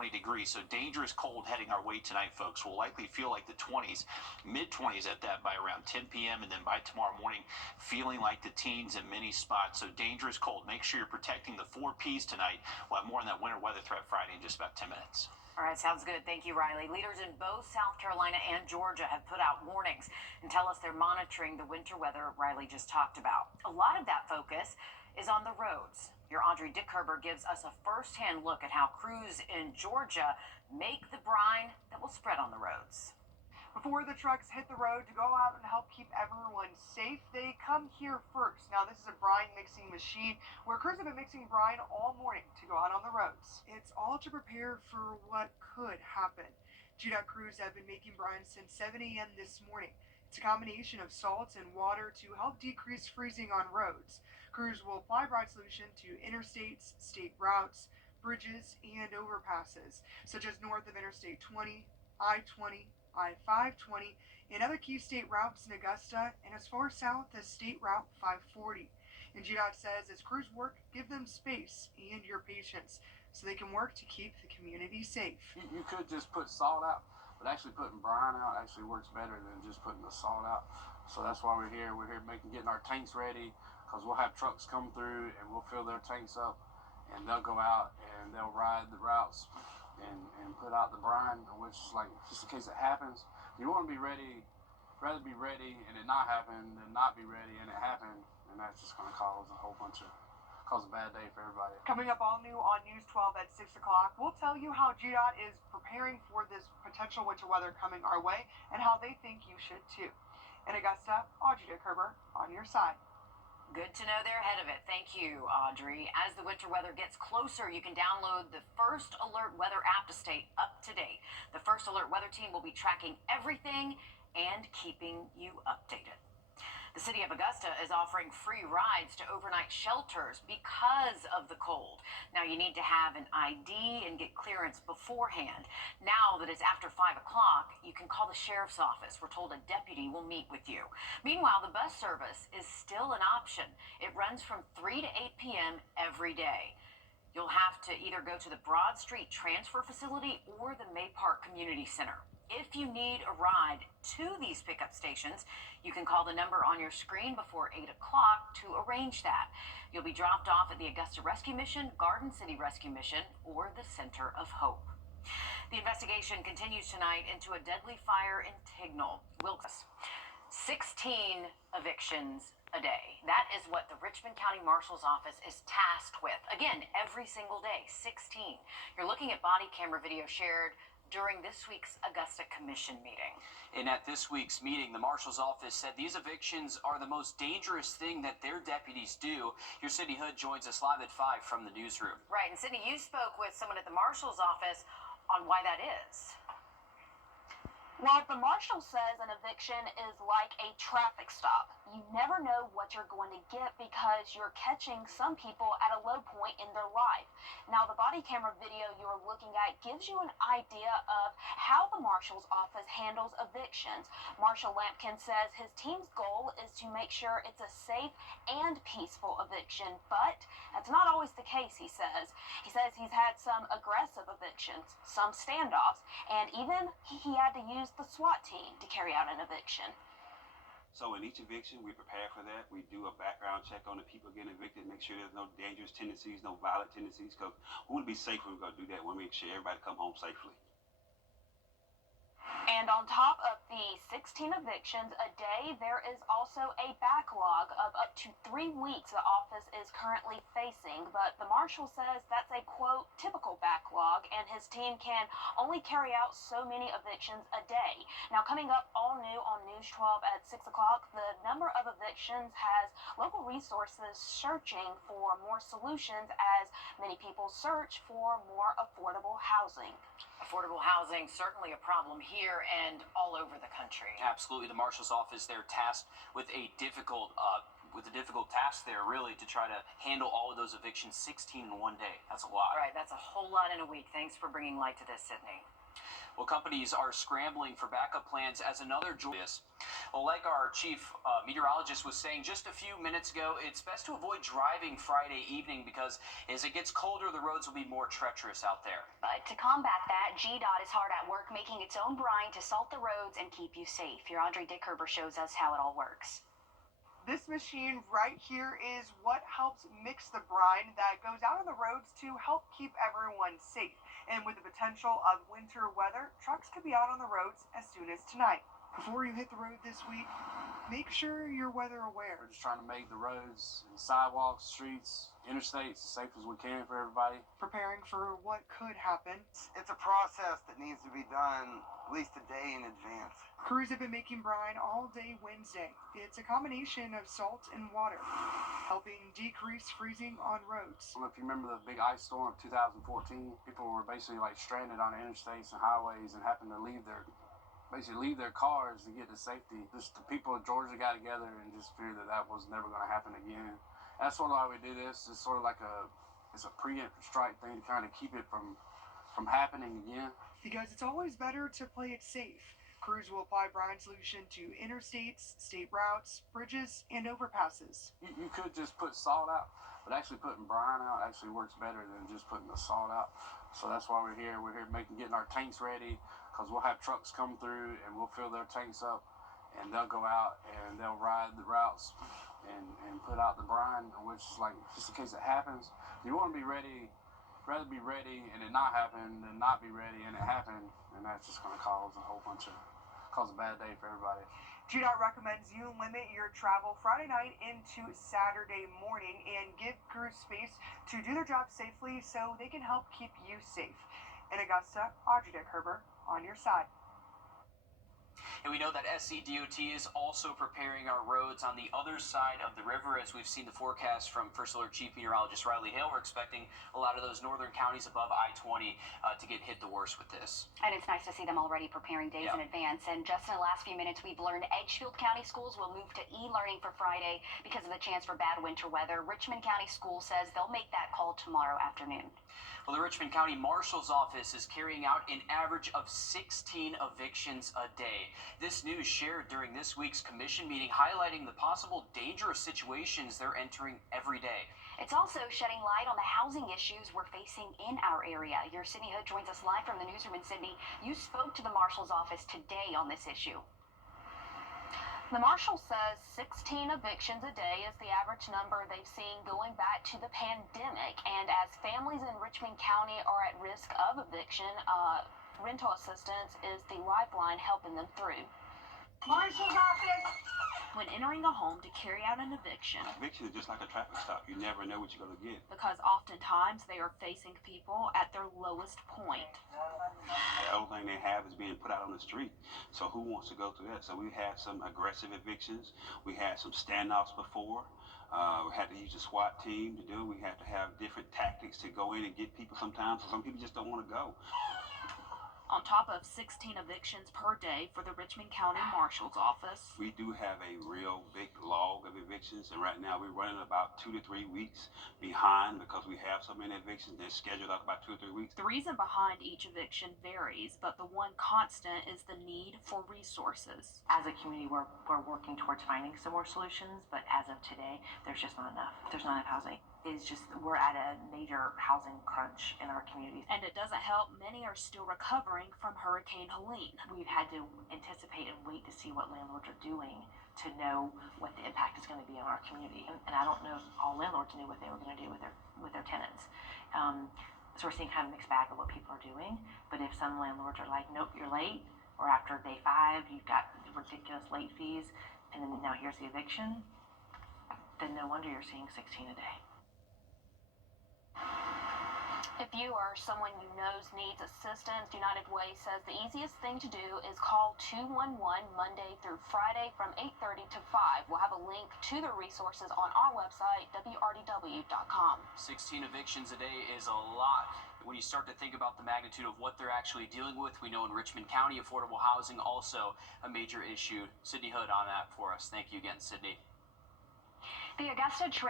20 degrees. So dangerous cold heading our way tonight, folks. We'll likely feel like the 20s, mid-20s at that by around 10 p.m. and then by tomorrow morning, feeling like the teens in many spots. So dangerous cold. Make sure you're protecting the 4 Ps tonight. We'll have more on that winter weather threat Friday in just about 10 minutes. All right, sounds good. Thank you, Riley. Leaders in both South Carolina and Georgia have put out warnings and tell us they're monitoring the winter weather Riley just talked about. A lot of that focus is on the roads. Your Audrey Dickherber gives us a first-hand look at how crews in Georgia make the brine that will spread on the roads. Before the trucks hit the road to go out and help keep everyone safe, they come here first. Now, this is a brine mixing machine where crews have been mixing brine all morning to go out on the roads. It's all to prepare for what could happen. GDOT crews have been making brine since 7 a.m. this morning. It's a combination of salts and water to help decrease freezing on roads. Crews will apply brine solution to interstates, state routes, bridges, and overpasses, such as north of Interstate 20, I-20, I-520, and other key state routes in Augusta, and as far south as State Route 540. And GDOT says as crews work, give them space and your patience so they can work to keep the community safe. You could just put salt out, but actually putting brine out actually works better than just putting the salt out. So that's why we're here. We're here getting our tanks ready, because we'll have trucks come through and we'll fill their tanks up, and they'll go out and they'll ride the routes and put out the brine, which is like, just in case it happens, you want to be ready, rather be ready and it not happen than not be ready and it happen, and that's just going to cause a bad day for everybody. Coming up all new on News 12 at 6 o'clock, we'll tell you how GDOT is preparing for this potential winter weather coming our way and how they think you should too. In Augusta, Audrey Dickherber on your side. Good to know they're ahead of it. Thank you, Audrey. As the winter weather gets closer, you can download the First Alert Weather app to stay up to date. The First Alert Weather team will be tracking everything and keeping you updated. The city of Augusta is offering free rides to overnight shelters because of the cold. Now, you need to have an ID and get clearance beforehand. Now that it's after 5 o'clock, you can call the sheriff's office. We're told a deputy will meet with you. Meanwhile, the bus service is still an option. It runs from 3 to 8 p.m. every day. You'll have to either go to the Broad Street Transfer Facility or the May Park Community Center. If you need a ride to these pickup stations, you can call the number on your screen before 8 o'clock to arrange that. You'll be dropped off at the Augusta Rescue Mission, Garden City Rescue Mission, or the Center of Hope. The investigation continues tonight into a deadly fire in Tignal, Wilkes. 16 evictions a day. That is what the Richmond County Marshal's Office is tasked with. Again, every single day, 16. You're looking at body camera video shared during this week's Augusta Commission meeting. And at this week's meeting, the Marshal's Office said these evictions are the most dangerous thing that their deputies do. Your Sydney Hood joins us live at 5 from the newsroom. Right, and Sydney, you spoke with someone at the Marshal's Office on why that is. Well, the marshal says an eviction is like a traffic stop. You never know what you're going to get because you're catching some people at a low point in their life. Now, the body camera video you're looking at gives you an idea of how the marshal's office handles evictions. Marshal Lampkin says his team's goal is to make sure it's a safe and peaceful eviction, but that's not always the case, he says. He says he's had some aggressive evictions, some standoffs, and even he had to use the SWAT team to carry out an eviction. So in each eviction, we prepare for that. We do a background check on the people getting evicted, make sure there's no dangerous tendencies, no violent tendencies, because we want to be safe when we're going to do that. We want to make sure everybody come home safely. And on top of the 16 evictions a day, there is also a backlog of up to 3 weeks the office is currently facing. But the marshal says that's a, quote, typical backlog, and his team can only carry out so many evictions a day. Now, coming up all new on News 12 at 6 o'clock, the number of evictions has local resources searching for more solutions as many people search for more affordable housing. Affordable housing, certainly a problem here and all over the country. Absolutely. The Marshal's Office, they're tasked with a difficult task there, really, to try to handle all of those evictions, 16 in one day. That's a lot. Right, that's a whole lot in a week. Thanks for bringing light to this, Sydney. Well, companies are scrambling for backup plans as another joyous. Well, like our chief meteorologist was saying just a few minutes ago, it's best to avoid driving Friday evening because as it gets colder, the roads will be more treacherous out there. But to combat that, GDOT is hard at work making its own brine to salt the roads and keep you safe. Your Audrey Dickerber shows us how it all works. This machine right here is what helps mix the brine that goes out on the roads to help keep everyone safe. And with the potential of winter weather, trucks could be out on the roads as soon as tonight. Before you hit the road this week, make sure you're weather aware. We're just trying to make the roads and sidewalks, streets, interstates as safe as we can for everybody. Preparing for what could happen. It's a process that needs to be done at least a day in advance. Crews have been making brine all day Wednesday. It's a combination of salt and water, helping decrease freezing on roads. I don't know if you remember the big ice storm of 2014. People were basically like stranded on interstates and highways and having to leave their cars to get to safety. Just the people of Georgia got together and just feared that that was never going to happen again. That's sort of why we do this. It's sort of like it's a preempt strike thing to kind of keep it from happening again. Because it's always better to play it safe. Crews will apply brine solution to interstates, state routes, bridges, and overpasses. You could just put salt out, but actually putting brine out actually works better than just putting the salt out. So that's why we're here. We're here getting our tanks ready, because we'll have trucks come through and we'll fill their tanks up, and they'll go out and they'll ride the routes and put out the brine, which is like just in case it happens. You want to be ready. Rather be ready and it not happen than not be ready and it happened, and that's just going to cause a bad day for everybody. GDOT recommends you limit your travel Friday night into Saturday morning and give crews space to do their job safely so they can help keep you safe. In Augusta, Audrey Dickerber on your side. And we know that SCDOT is also preparing our roads on the other side of the river. As we've seen the forecast from First Alert Chief Meteorologist Riley Hale, we're expecting a lot of those northern counties above I-20 to get hit the worst with this. And it's nice to see them already preparing days in advance. And just in the last few minutes, we've learned Edgefield County schools will move to e-learning for Friday because of the chance for bad winter weather. Richmond County School says they'll make that call tomorrow afternoon. Well, the Richmond County Marshal's Office is carrying out an average of 16 evictions a day. This news shared during this week's commission meeting, highlighting the possible dangerous situations they're entering every day. It's also shedding light on the housing issues we're facing in our area. Your Sydney Hood joins us live from the newsroom. And Sydney, you spoke to the Marshal's Office today on this issue. The Marshal says 16 evictions a day is the average number they've seen going back to the pandemic. And as families in Richmond County are at risk of eviction, rental assistance is the lifeline helping them through. Marshal's Office! When entering a home to carry out an eviction, Eviction is just like a traffic stop. You never know what you're going to get. because oftentimes they are facing people at their lowest point. The only thing they have is being put out on the street. So who wants to go through that? So we had some aggressive evictions. We had some standoffs before. We had to use the SWAT team to do it. We had to have different tactics to go in and get people sometimes. So some people just don't want to go. On top of 16 evictions per day for the Richmond County Marshal's Office. We do have a real big log of evictions, and right now we're running about 2 to 3 weeks behind because we have so many evictions. They're scheduled out about 2 or 3 weeks. The reason behind each eviction varies, but the one constant is the need for resources. As a community, we're working towards finding some more solutions, but as of today, there's just not enough. There's not enough housing. It's just, we're at a major housing crunch in our community. And it doesn't help, many are still recovering from Hurricane Helene. We've had to anticipate and wait to see what landlords are doing to know what the impact is going to be on our community. And I don't know if all landlords knew what they were going to do with their tenants. So we're seeing kind of a mixed bag of what people are doing. But if some landlords are like, nope, you're late, or after day 5, you've got ridiculous late fees, and then now here's the eviction, then no wonder you're seeing 16 a day. If you or someone you know needs assistance, United Way says the easiest thing to do is call 211 Monday through Friday from 8:30 to 5. We'll have a link to the resources on our website, wrdw.com. 16 evictions a day is a lot. When you start to think about the magnitude of what they're actually dealing with, we know in Richmond County, affordable housing also a major issue. Sydney Hood on that for us. Thank you again, Sydney. The Augusta train